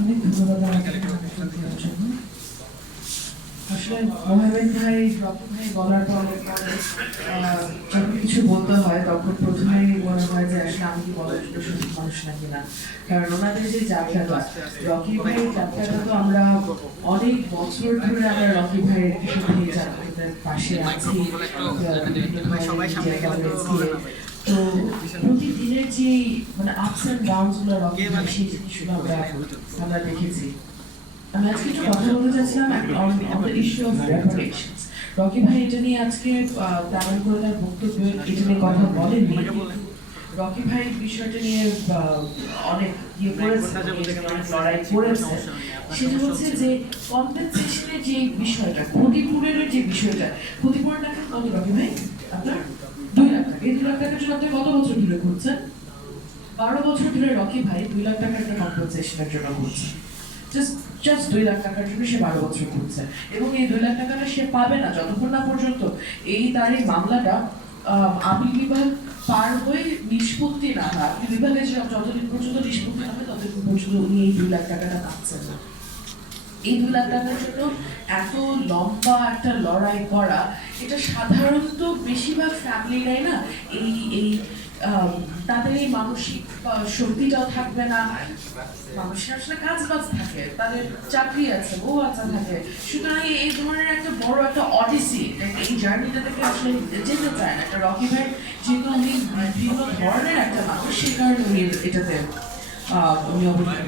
অনেক ধন্যবাদ আমাকে আমন্ত্রণ দেওয়ার জন্য। আসলে মোহাম্মদ ভাই, রকি ভাই বলার পরে যখন কিছু বলতে হয় তখন প্রথমেই মনে হয় যে আসলে আমি কি বলার জন্য সঠিক মানুষ নাকি না। কারণ ওনাদের যে যাত্রাটা, রকি ভাইয়ের যাত্রাটা তো আমরা অনেক বছর ধরে আমরা রকি ভাইয়ের সাথে যাত্রাটার পাশে আছি। তো প্রতিদিনের যে মানে আপস অ্যান্ড ডাউনস গুলো রকি ভাই, সেই জিনিসগুলো আমরা দেখেছি। আমি আজকে একটু কথা বলতে চাচ্ছিলাম on the issue of reparations. Rocky ভাই এটা নিয়ে আজকে তেমন করে তার বক্তব্য এটা নিয়ে কথা বলেননি। রকি ভাই বিষয়টা নিয়ে অনেক করেছে, অনেক লড়াই করেছে। সেটা হচ্ছে যে কম্পেনসেশনের যে বিষয়টা, ক্ষতিপূরণের যে বিষয়টা, ক্ষতিপূরণ টাকা কত রকি ভাই? আপনার 2 লাখ টাকা। এই 2 লাখ টাকার জন্য আপনি কত বছর ধরে করছেন? 12 বছর ধরে রকি ভাই 2 লাখ টাকার একটা কম্পেনসেশনের জন্য করছে। জাস্ট 2 লাখ টাকার জন্য সে 12 বছর ঘুরছে, এবং এই 2 লাখ টাকাটা সে পাবে না যতক্ষণ না পর্যন্ত তার এই মামলাটা আপিল বিভাগ পার হয়ে নিষ্পত্তি না হয়। আপিল বিভাগে যতদিন পর্যন্ত নিষ্পত্তি না হয় ততদিন পর্যন্ত উনি এই 2 লাখ টাকাটা পাচ্ছেন না। এই 2 লাখ টাকার জন্য এত লম্বা একটা লড়াই করা, এটা সাধারণত বেশিরভাগ ফ্যামিলিরাই না এই এই তাদের এই মানসিক শক্তিটাও থাকবে না। মানুষের আসলে কাজ বাজ থাকে, তাদের চাকরি আছে, বউ বাচ্চা থাকে, সুতরাং এই ধরনের একটা বড় একটা অডিসি, এই জার্নিটা থেকে আসলে যেতে চায় না। একটা রকি ভাই যেহেতু উনি বিভিন্ন ধরনের একটা মানুষ, সেই কারণে উনি এটাতে উনি অবশ্যই